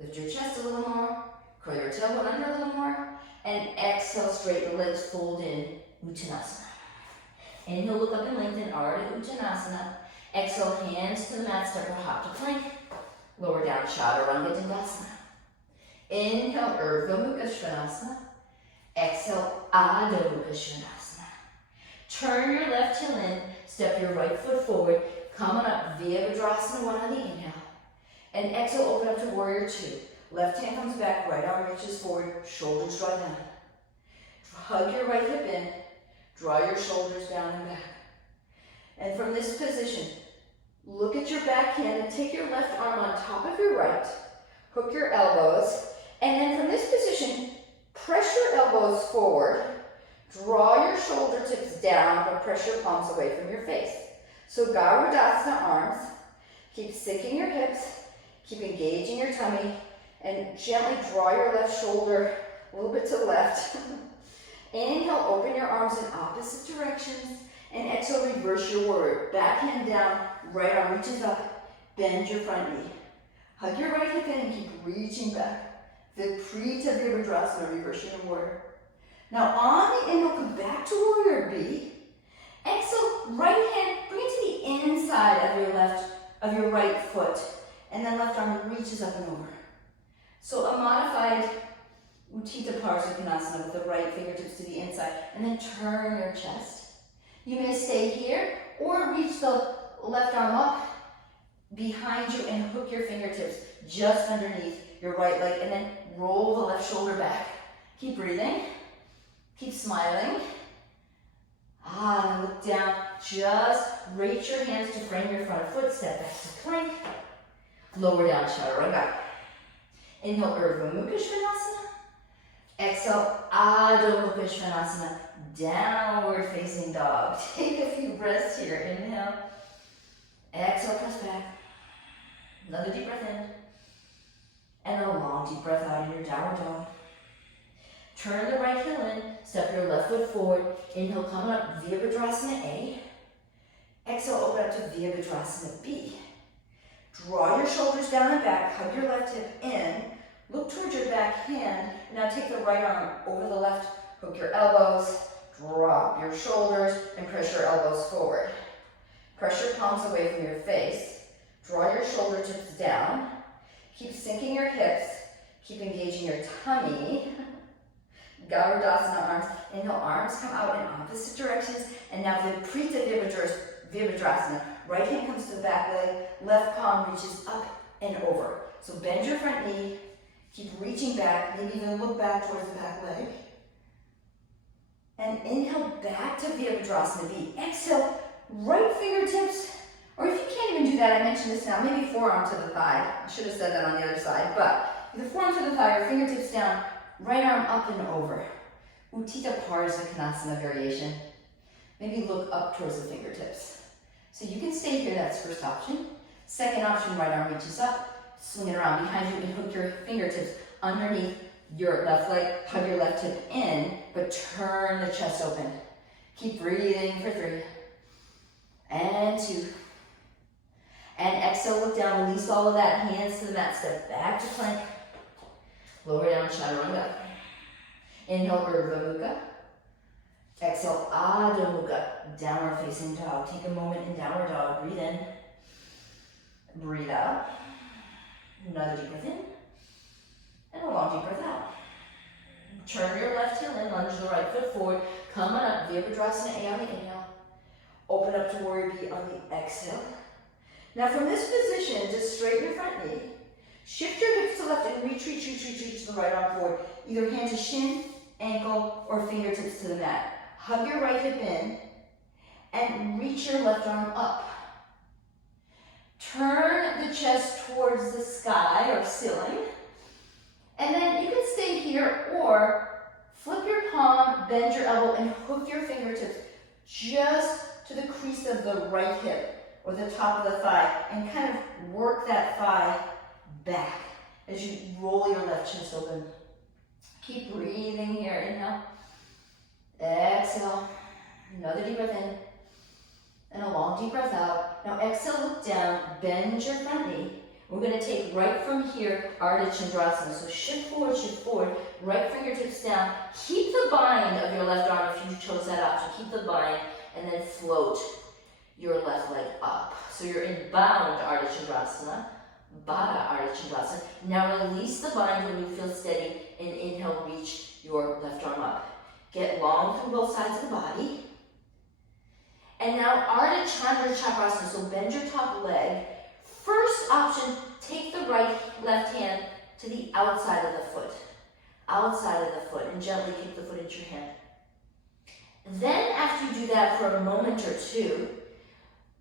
Lift your chest a little more. Curl your tailbone under a little more. And exhale, straighten the legs, fold in Uttanasana. Inhale, look up and lengthen, Ardha Uttanasana. Exhale, hands to the mat, step or hop to plank. Lower down, Chaturanga Dandasana. Inhale, Urdhva Mukha Svanasana. Exhale, Adho Mukha Svanasana. Turn your left heel in, step your right foot forward, come on up, Virabhadrasana 1 on the inhale. And exhale, open up to Warrior 2. Left hand comes back, right arm reaches forward, shoulders draw down. Hug your right hip in, draw your shoulders down and back. And from this position, look at your back hand and take your left arm on top of your right, hook your elbows, and then from this position, press your elbows forward, draw your shoulder tips down, but press your palms away from your face. So Garudasana arms, keep sinking your hips, keep engaging your tummy, and gently draw your left shoulder a little bit to the left. Inhale, open your arms in opposite directions, and exhale, reverse your warrior. Back hand down, right arm reaches up, bend your front knee. Hug your right hip in and keep reaching back. Viparita Virabhadrasana, reverse your warrior. Now on the inhale, come back to Warrior B. Exhale, right hand, bring it to the inside of your right foot, and then left arm reaches up and over. So a modified Utthita Parshvanasana with the right fingertips to the inside, and then turn your chest. You may stay here or reach the left arm up behind you and hook your fingertips just underneath your right leg, and then roll the left shoulder back. Keep breathing. Keep smiling. And look down. Just reach your hands to frame your front foot. Step back to plank. Lower down, chaturanga. Inhale, Urdhva Mukha Svanasana. Exhale, Adho Mukha Svanasana. Downward facing dog. Take a few breaths here. Inhale. Exhale, press back. Another deep breath in. And a long deep breath out in your downward dog. Turn the right heel in. Step your left foot forward. Inhale, come up, Virabhadrasana A. Exhale, open up to Virabhadrasana B. Draw your shoulders down and back. Hug your left hip in. Look towards your back hand. Now take the right arm over the left. Hook your elbows. Drop your shoulders and press your elbows forward. Press your palms away from your face. Draw your shoulder tips down. Keep sinking your hips. Keep engaging your tummy. Garudasana arms. Inhale, arms come out in opposite directions. And now Viparita Virabhadrasana. Right hand comes to the back leg. Left palm reaches up and over. So bend your front knee. Keep reaching back. Maybe even look back towards the back leg. And inhale back to Virabhadrasana B. Exhale, right fingertips. Or if you can't even do that, I mentioned this now, maybe forearm to the thigh. I should have said that on the other side. But the forearm to the thigh or fingertips down. Right arm up and over. Utthita Parshvanasana variation. Maybe look up towards the fingertips. So you can stay here, that's first option. Second option, right arm reaches up, swing it around behind you and hook your fingertips underneath your left leg, hug your left hip in, but turn the chest open. Keep breathing for 3. And 2. And exhale, look down, release all of that, hands to the mat, step back to plank. Lower down, chaturanga. Inhale, Urdhva Mukha. Exhale, Adho Mukha. Downward facing dog. Take a moment in downward dog. Breathe in. Breathe out. Another deep breath in. And a long deep breath out. Turn your left heel in, lunge the right foot forward. Come on up, Virabhadrasana A on the inhale. Open up to Warrior B on the exhale. Now from this position, just straighten your front knee. Shift your hips to left and reach the right arm forward. Either hand to shin, ankle, or fingertips to the mat. Hug your right hip in and reach your left arm up. Turn the chest towards the sky or ceiling. And then you can stay here or flip your palm, bend your elbow, and hook your fingertips just to the crease of the right hip or the top of the thigh and kind of work that thigh back as you roll your left chest open. Keep breathing here. Inhale. Exhale. Another deep breath in. And a long deep breath out. Now exhale, look down, bend your front knee. We're going to take right from here, Ardha Chandrasana. So shift forward, right fingertips down. Keep the bind of your left arm if you chose that option. Keep the bind and then float your left leg up. So you're in bound Ardha Chandrasana. Baddha Ardha Chandrasana. Now release the bind when you feel steady and inhale, reach your left arm up. Get long through both sides of the body. And now Ardha Chandra Chakrasana, so bend your top leg. First option, take the left hand to the outside of the foot. Outside of the foot, and gently kick the foot into your hand. Then after you do that for a moment or two,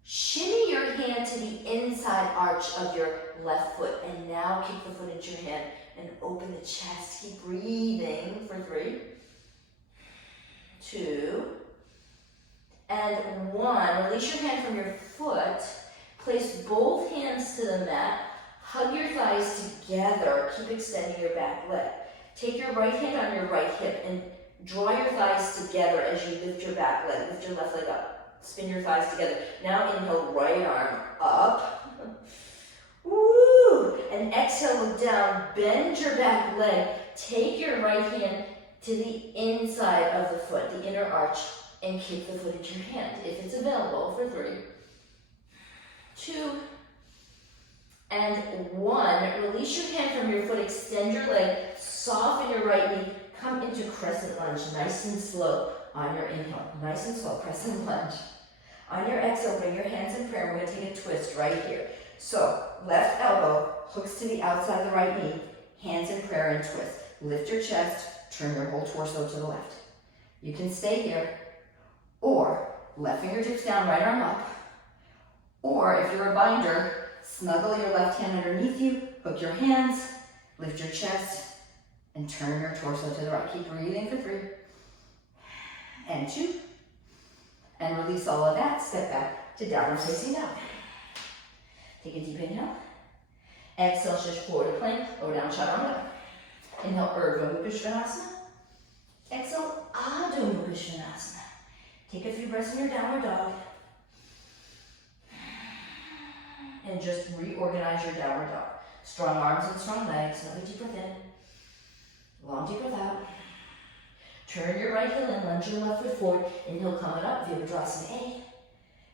shimmy your hand to the inside arch of your left foot, and now kick the foot into your hand and open the chest. Keep breathing for 3, 2, and 1. Release your hand from your foot. Place both hands to the mat. Hug your thighs together. Keep extending your back leg. Take your right hand on your right hip and draw your thighs together as you lift your back leg. Lift your left leg up. Spin your thighs together. Now inhale, right arm up. Woo! And exhale, look down. Bend your back leg. Take your right hand to the inside of the foot, the inner arch, and kick the foot into your hand if it's available for 3, 2, and 1. Release your hand from your foot, extend your leg, soften your right knee, come into crescent lunge, nice and slow on your inhale. Nice and slow, crescent lunge. On your exhale, bring your hands in prayer. We're going to take a twist right here. So, left elbow hooks to the outside of the right knee, hands in prayer and twist. Lift your chest, turn your whole torso to the left. You can stay here, or left fingertips down, right arm up. Or if you're a binder, snuggle your left hand underneath you, hook your hands, lift your chest, and turn your torso to the right. Keep breathing for 3, and 2, and release all of that. Step back to downward facing dog. Take a deep inhale. Exhale, shift forward to plank, lower down, chaturanga. Inhale, Urdhva Mukha Svanasana. Exhale, Adho Mukha Svanasana. Take a few breaths in your downward dog. And just reorganize your downward dog. Strong arms and strong legs. Another deep breath in. Long deep breath out. Turn your right heel in, lunge your left foot forward. Inhale, coming up, Virabhadrasana A.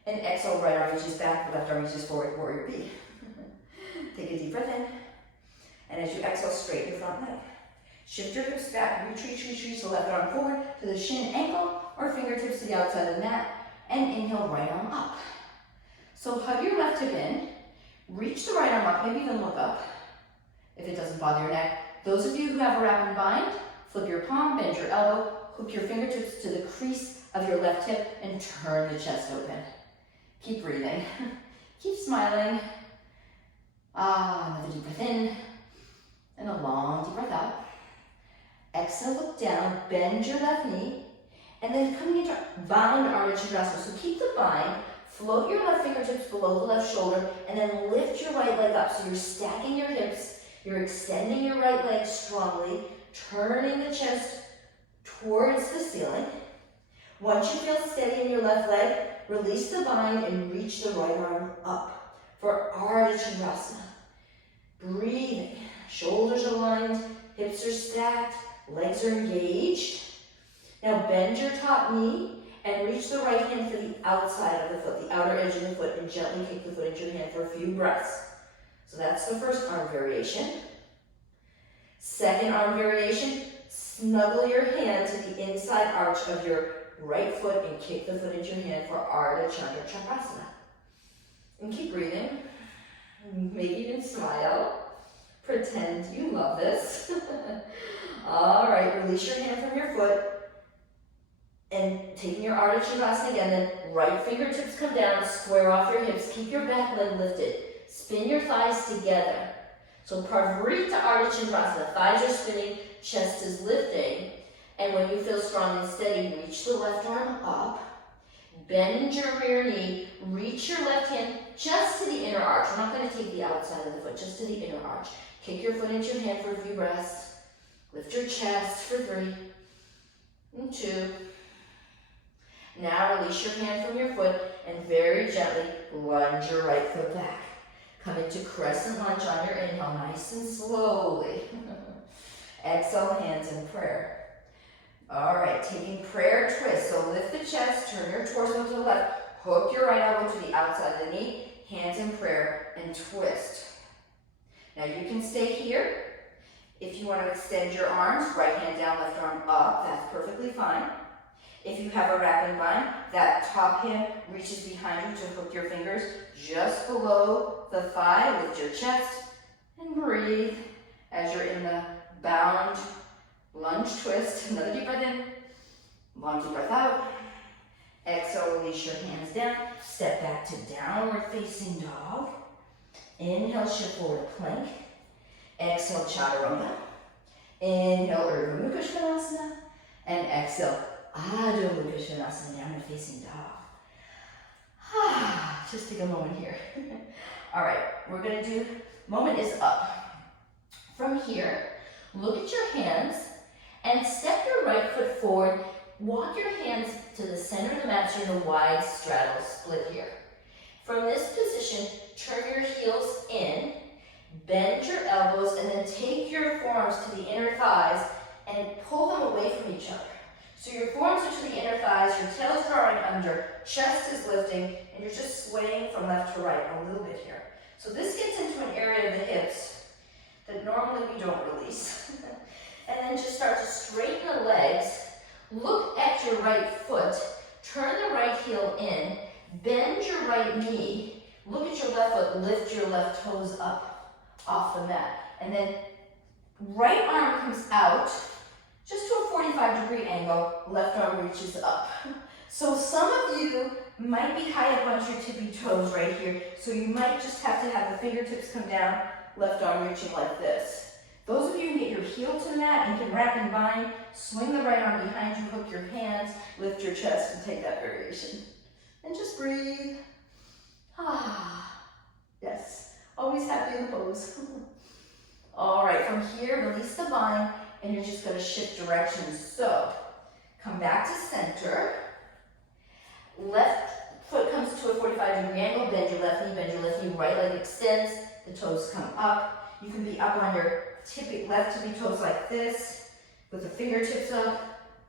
And exhale, right arm reaches back, left arm reaches forward, warrior B. Take a deep breath in. And as you exhale, straighten your front leg. Shift your hips back, reach the left arm forward to the shin, ankle, or fingertips to the outside of the mat. And inhale, right arm up. So hug your left hip in, reach the right arm up, maybe even look up if it doesn't bother your neck. Those of you who have a wrap and bind, flip your palm, bend your elbow, hook your fingertips to the crease of your left hip, and turn the chest open. Keep breathing. Keep smiling. Another deep breath in, and a long deep breath out. Exhale, look down, bend your left knee, and then coming into bound Ardha Chandrasana. So keep the bind, float your left fingertips below the left shoulder, and then lift your right leg up. So you're stacking your hips, you're extending your right leg strongly, turning the chest towards the ceiling. Once you feel steady in your left leg, release the bind and reach the right arm up for Ardha Chandrasana. Breathing, shoulders are aligned, hips are stacked, legs are engaged. Now bend your top knee and reach the right hand for the outside of the foot, the outer edge of the foot, and gently kick the foot into your hand for a few breaths. So that's the first arm variation. Second arm variation, snuggle your hand to the inside arch of your right foot and kick the foot into your hand for Ardha Chakrasana. And keep breathing. Maybe even smile. Pretend you love this. All right, release your hand from your foot. And taking your Ardha Chandrasana again, then right fingertips come down, square off your hips, keep your back leg lifted. Spin your thighs together. So Parvarita Ardha Chandrasana, thighs are spinning, chest is lifting. And when you feel strong and steady, reach the left arm up. Bend your rear knee, reach your left hand just to the inner arch. We're not going to take the outside of the foot, just to the inner arch. Kick your foot into your hand for a few breaths. Lift your chest for 3 and 2. Now release your hand from your foot and very gently lunge your right foot back. Come into crescent lunge on your inhale, nice and slowly. Exhale, hands in prayer. All right, taking prayer twist. So lift the chest, turn your torso to the left, hook your right elbow to the outside of the knee, hands in prayer, and twist. Now you can stay here. If you want to extend your arms, right hand down, left arm up, that's perfectly fine. If you have a wrap and bind, that top hand reaches behind you to hook your fingers just below the thigh. Lift your chest and breathe as you're in the bound lunge twist. Another deep breath in, long deep breath out. Exhale, release your hands down. Step back to downward facing dog. Inhale, shift forward to plank. Exhale, chaturanga. Inhale, Urdhva Mukha Svanasana. And exhale, Adho Mukha Svanasana, downward facing dog. Just take a moment here. All right, we're gonna do, moment is up. From here, look at your hands and step your right foot forward. Walk your hands to the center of the mat, so you're in a wide straddle split here. From this position, turn your heels in, bend your elbows, and then take your forearms to the inner thighs and pull them away from each other. So your forearms are to the inner thighs, your tail is drawing under, chest is lifting, and you're just swaying from left to right a little bit here. So this gets into an area of the hips that normally we don't release. And then just start to straighten the legs. Look at your right foot. Turn the right heel in. Bend your right knee. Look at your left foot. Lift your left toes up off the mat. And then right arm comes out just to a 45-degree angle. Left arm reaches up. So some of you might be high up on your tippy toes right here. So you might just have to have the fingertips come down, left arm reaching like this. Those of you who get your heel to the mat and can wrap and bind, swing the right arm behind you, hook your hands, lift your chest, and take that variation. And just breathe. Ah, yes. Always happy in the pose. All right, from here, release the bind, and you're just going to shift directions. So, come back to center. Left foot comes to a 45-degree angle. Bend your left knee, right leg extends. The toes come up. You can be up on your left tippy toes like this, with the fingertips up,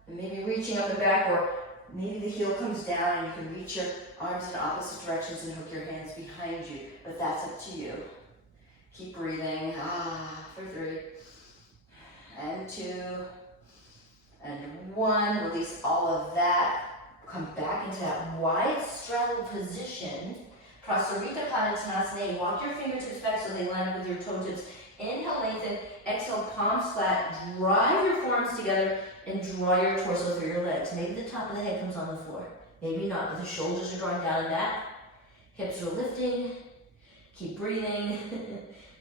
and maybe reaching up the back, or maybe the heel comes down and you can reach your arms in opposite directions and hook your hands behind you, but that's up to you. Keep breathing, for 3, and 2, and 1. Release all of that. Come back into that wide straddle position. Prasarita Padottanasana. Walk your fingertips back so they line up with your toe tips. Inhale, lengthen. Exhale, palms flat. Drive your forearms together and draw your torso through your legs. Maybe the top of the head comes on the floor. Maybe not, but the shoulders are drawing down and back. Hips are lifting. Keep breathing.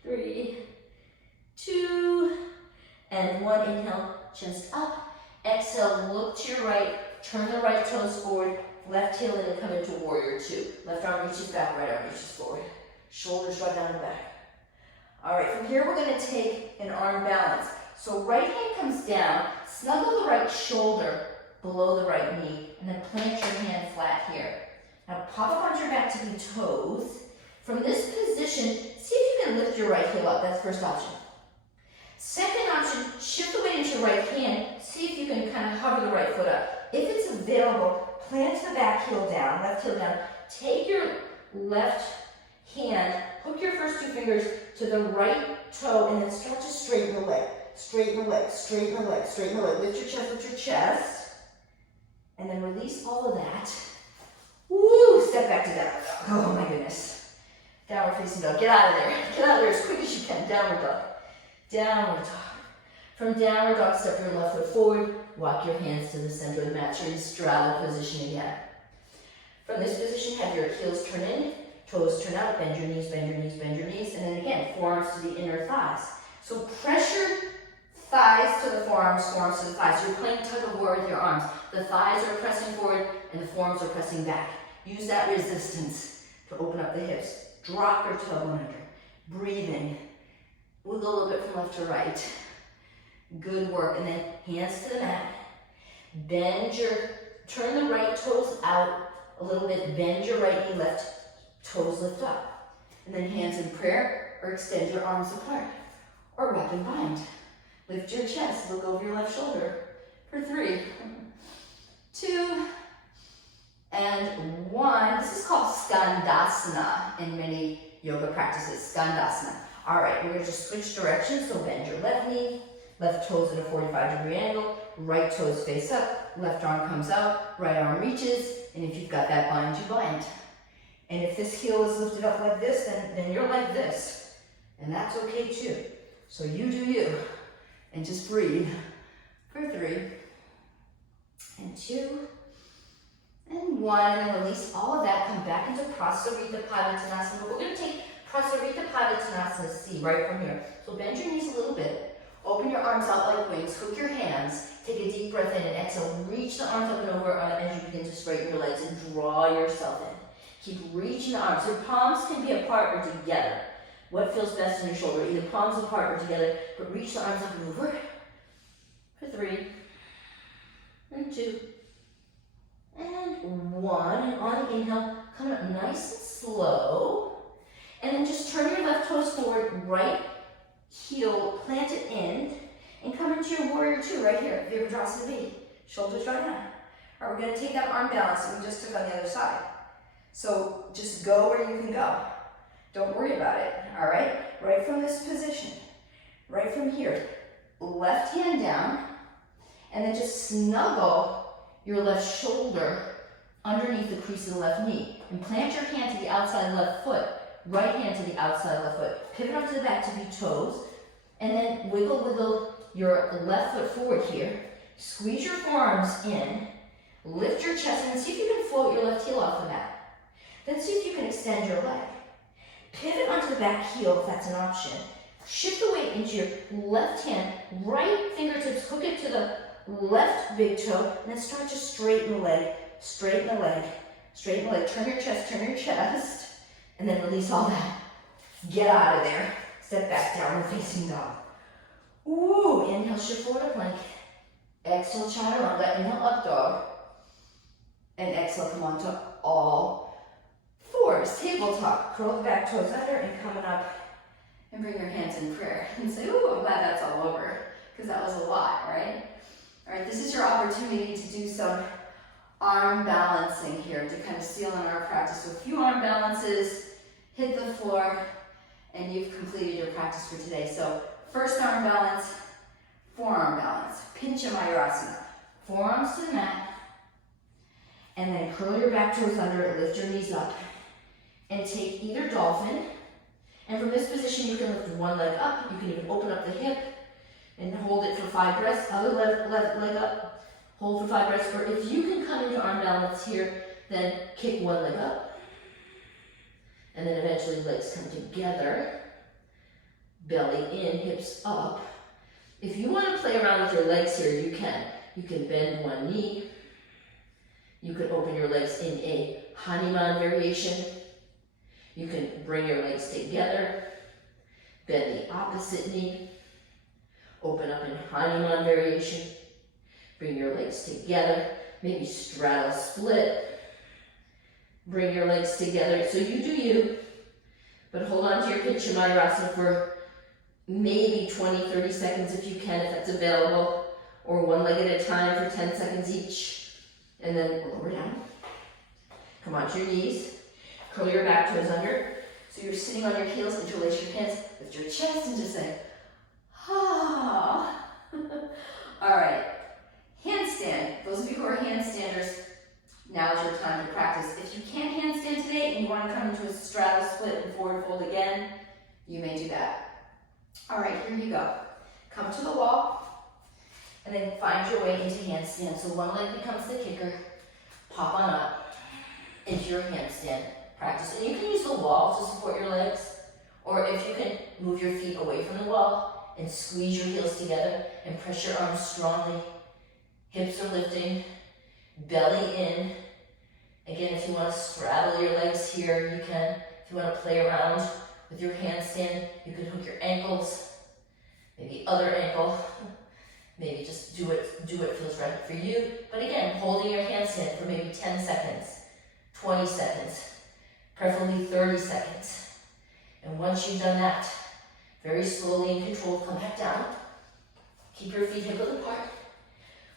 3, 2, and 1. Inhale, chest up. Exhale, look to your right. Turn the right toes forward. Left heel in and come into warrior 2. Left arm reaches back, right arm reaches forward. Shoulders draw down and back. All right, from here we're going to take an arm balance. So right hand comes down, snuggle the right shoulder below the right knee, and then plant your hand flat here. Now pop up onto your back tippy toes. From this position, see if you can lift your right heel up. That's first option. Second option, shift the weight into your right hand. See if you can kind of hover the right foot up. If it's available, plant the back heel down, left heel down. Take your left hand, hook your first 2 fingers to the right toe, and then start to straighten the leg. Straighten the leg, straighten the leg, straighten the leg. Lift your chest. And then release all of that. Woo! Step back to downward dog. Oh my goodness. Downward facing dog. Get out of there. Get out of there as quick as you can. Downward dog. Downward dog. From downward dog, step your left foot forward. Walk your hands to the center of the mat. You're in straddle position again. From this position, have your heels turn in, toes turn out, bend your knees, bend your knees, bend your knees, and then again, forearms to the inner thighs. So pressure thighs to the forearms to the thighs. You're playing tug of war with your arms. The thighs are pressing forward and the forearms are pressing back. Use that resistance to open up the hips. Drop your toe under. Breathing. Wiggle a little bit from left to right. Good work. And then hands to the mat. Turn the right toes out a little bit. Bend your right knee, left toes lift up. And then hands in prayer, or extend your arms apart. Or wrap and bind. Lift your chest, look over your left shoulder. For 3, 2, and 1. This is called Skandasana in many yoga practices. Skandasana. All right, we're going to just switch directions. So bend your left knee, left toes at a 45-degree angle, right toes face up, left arm comes out, right arm reaches, and if you've got that bind, you bind. And if this heel is lifted up like this, then you're like this. And that's okay too. So you do you. And just breathe. For 3, and 2, and 1. And release all of that. Come back into Prasarita Padottanasana. We're going to take Prasarita Padottanasana C right from here. So bend your knees a little bit. Open your arms out like wings. Hook your hands. Take a deep breath in and exhale. Reach the arms up and over as you begin to straighten your legs and draw yourself in. Keep reaching the arms. Your palms can be apart or together. What feels best in your shoulder? Either palms apart or together, but reach the arms up and over. For 3, and 2, and 1. And on the inhale, coming up nice and slow. And then just turn your left toes forward, right heel, plant it in, and come into your warrior 2 right here, Virabhadrasana B. Shoulders draw down. All right, we're going to take that arm balance that we just took on the other side. So just go where you can go. Don't worry about it, all right? Right from this position, right from here, left hand down, and then just snuggle your left shoulder underneath the crease of the left knee. And plant your hand to the outside left foot, right hand to the outside left foot. Pivot up to the back to be toes, and then wiggle your left foot forward here. Squeeze your forearms in, lift your chest, and see if you can float your left heel off the mat. Then see if you can extend your leg. Pivot onto the back heel if that's an option. Shift the weight into your left hand, right fingertips, hook it to the left big toe, and then start to straighten the leg, straighten the leg, straighten the leg. Turn your chest, and then release all that. Get out of there. Step back, downward facing dog. Ooh, inhale, shift forward to plank. Exhale, chaturanga, inhale, up dog. And exhale, come on to all fours. Tabletop, curl the back toes under and coming up. And bring your hands in prayer and say, ooh, I'm glad that's all over, because that was a lot, right? All right, this is your opportunity to do some arm balancing here to kind of seal in our practice. So a few arm balances, hit the floor, and you've completed your practice for today. So first arm balance, forearm balance, Pincha Mayurasana. Forearms to the mat, and then curl your back toes under, lift your knees up, and take either dolphin. And from this position, you can lift one leg up. You can even open up the hip and hold it for 5 breaths. Other left leg up, hold for 5 breaths. Or if you can come into arm balance here, then kick one leg up. And then eventually legs come together. Belly in, hips up. If you want to play around with your legs here, you can. You can bend one knee. You can open your legs in a Hanuman variation. You can bring your legs together, bend the opposite knee, open up in Hanuman variation, bring your legs together, maybe straddle split, bring your legs together. So you do you, but hold on to your Pincha Mayurasana for maybe 20, 30 seconds if you can, if that's available, or one leg at a time for 10 seconds each, and then lower down. Come onto your knees. Curl your back toes under. So you're sitting on your heels, interlace your hands, lift your chest, and just say, ah. All right, handstand. Those of you who are handstanders, now is your time to practice. If you can't handstand today and you want to come into a straddle split and forward fold again, you may do that. All right, here you go. Come to the wall, and then find your way into handstand. So one leg becomes the kicker. Pop on up into your handstand. Practice, and you can use the wall to support your legs, or if you can move your feet away from the wall and squeeze your heels together and press your arms strongly. Hips are lifting, belly in. Again, if you want to straddle your legs here, you can. If you want to play around with your handstand, you can hook your ankles, maybe other ankle. Maybe just do what feels right for you. But again, holding your handstand for maybe 10 seconds, 20 seconds, preferably 30 seconds. And once you've done that, very slowly and controlled, come back down. Keep your feet hip-width apart.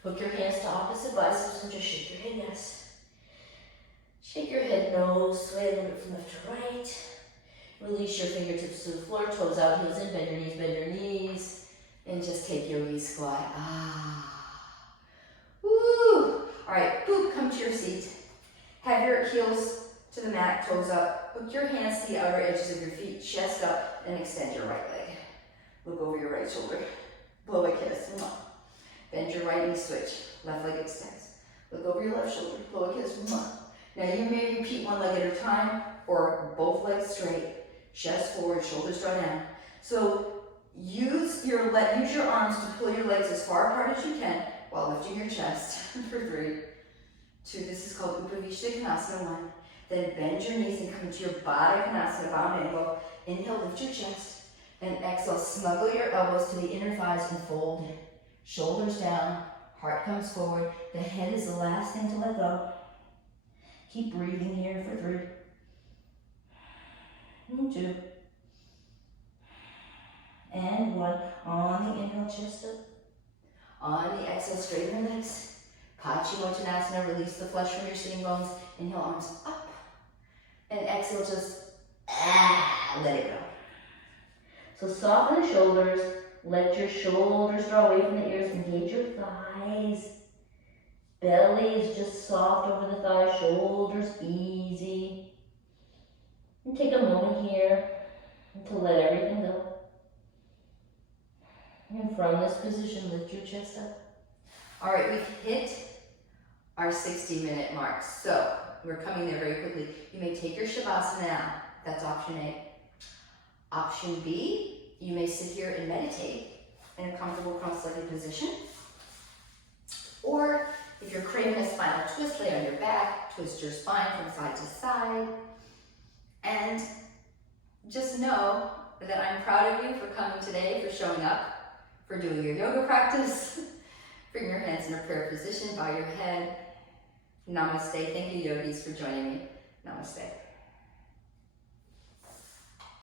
Hook your hands to opposite biceps and just shake your head yes. Shake your head no, sway a little bit from left to right. Release your fingertips to the floor, toes out, heels in, bend your knees, and just take yogi squat. Ah. Woo! All right, boop, come to your seat. Have your heels to the mat, toes up. Hook your hands to the outer edges of your feet, chest up, and extend your right leg. Look over your right shoulder. Blow a kiss. Bend your right knee, switch. Left leg extends. Look over your left shoulder. Blow a kiss. Now you may repeat one leg at a time, or both legs straight, chest forward, shoulders draw down. So use your arms to pull your legs as far apart as you can while lifting your chest for 3, 2. This is called Upavishta Konasana 1. Then bend your knees and come to your Baddha Konasana, bound angle. Inhale, lift your chest. And exhale, snuggle your elbows to the inner thighs and fold in. Shoulders down, heart comes forward. The head is the last thing to let go. Keep breathing here for 3, 2, and 1. On the inhale, chest up. On the exhale, straighten your legs. Paschimottanasana, release the flesh from your sitting bones. Inhale, arms up. And exhale, just let it go. So soften the shoulders, let your shoulders draw away from the ears, engage your thighs. Belly is just soft over the thighs, shoulders easy. And take a moment here to let everything go. And from this position, lift your chest up. All right, we've hit our 60-minute mark. So we're coming there very quickly. You may take your Shavasana now. That's option A. Option B, you may sit here and meditate in a comfortable cross-legged position. Or if you're craving a spinal twist, lay on your back, twist your spine from side to side. And just know that I'm proud of you for coming today, for showing up, for doing your yoga practice. Bring your hands in a prayer position, bow your head. Namaste. Thank you, yogis, for joining me. Namaste.